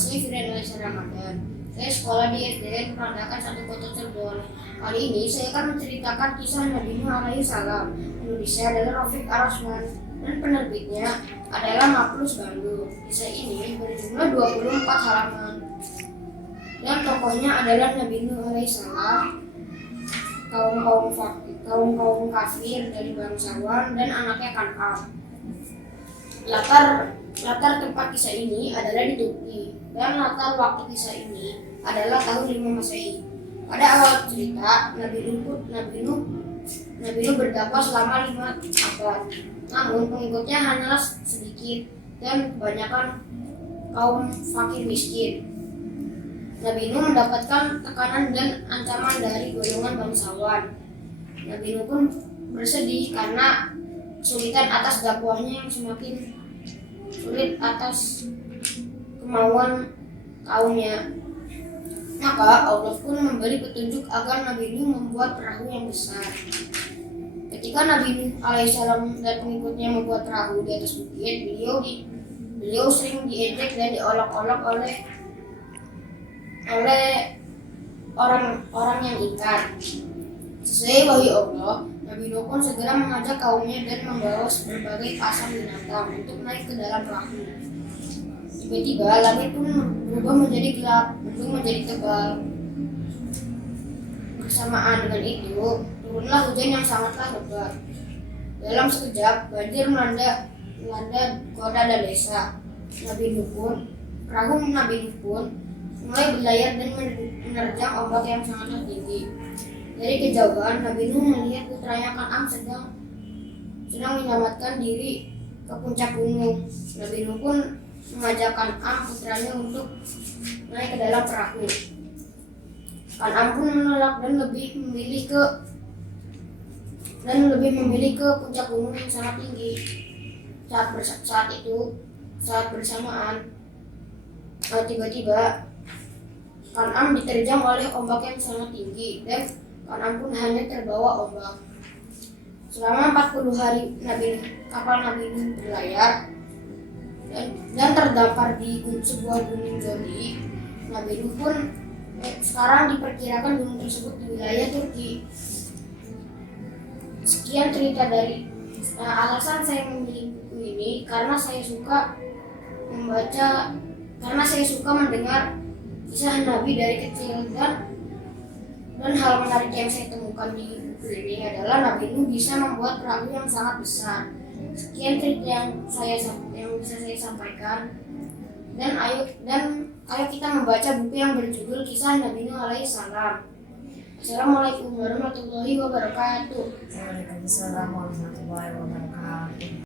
saya Firdan Alaihissalam Ramadan. Saya sekolah di SDN Perandakan 1 Kota Cirebon. Kali ini saya akan menceritakan kisah Nabi Nuh alaihissalam. Penulisnya adalah Rafiq Ar-Rasman dan penerbitnya adalah Mapus Bandung. Kisah ini berjumlah 24 halaman. Dan tokohnya adalah Nabi Nuh alaihissalam, kaum kafir dari bangsawan dan anaknya Kan'an. Latar tempat kisah ini adalah di Turki dan latar waktu kisah ini adalah tahun 5 Masehi. Pada awal cerita, Nabi Nuh berdakwah selama 5 abad. Namun pengikutnya hanyalah sedikit dan kebanyakan kaum fakir miskin. Nabi Nuh mendapatkan tekanan dan ancaman dari golongan bangsawan. Nabi Nuh pun bersedih karena kesulitan atas dakwahnya yang semakin sulit atas kemauan kaumnya. Maka Allah pun memberi petunjuk agar Nabi Nuh membuat perahu yang besar. Ketika Nabi Nuh alaihissalam dan pengikutnya membuat perahu di atas bukit, beliau sering diejek dan diolok-olok oleh orang-orang yang ingkar. Sesuai wahyu Allah, Nabi Nuh pun segera mengajak kaumnya dan membawa berbagai pasang binatang untuk naik ke dalam perahu. Tiba-tiba langit pun berubah menjadi gelap, mendung menjadi tebal. Bersamaan dengan itu, turunlah hujan yang sangatlah lebat. Dalam sekejap, banjir melanda kota dan desa. Perahu Nabi Nuh pun mulai berlayar dan menerjang ombak yang sangatlah tinggi. Dari kejauhan, Nabi Nuh melihat putranya Kan'an sedang menyelamatkan diri ke puncak gunung. Nabi Nuh pun mengajak Kan'an putranya untuk naik ke dalam perahu. Kan'an pun menolak dan lebih memilih ke puncak gunung yang sangat tinggi. Saat bersamaan, tiba-tiba Kan'an diterjang oleh ombak yang sangat tinggi dan Kan'an pun hanya terbawa ombak. Selama 40 hari kapal Nabi Nuh berlayar dan terdampar di sebuah gunung jodi. Nabi Nuh pun sekarang diperkirakan gunung tersebut di wilayah Turki. Sekian cerita dari alasan saya memilih buku ini karena saya suka mendengar kisah Nabi dari kecil dan hal menarik yang saya temukan di buku ini adalah Nabi Nuh bisa membuat perahu yang sangat besar. Sekian cerita yang bisa saya sampaikan dan ayo kita membaca buku yang berjudul Kisah Nabi Nuh alaihissalam. Assalamualaikum warahmatullahi wabarakatuh. Waalaikumsalam warahmatullahi wabarakatuh.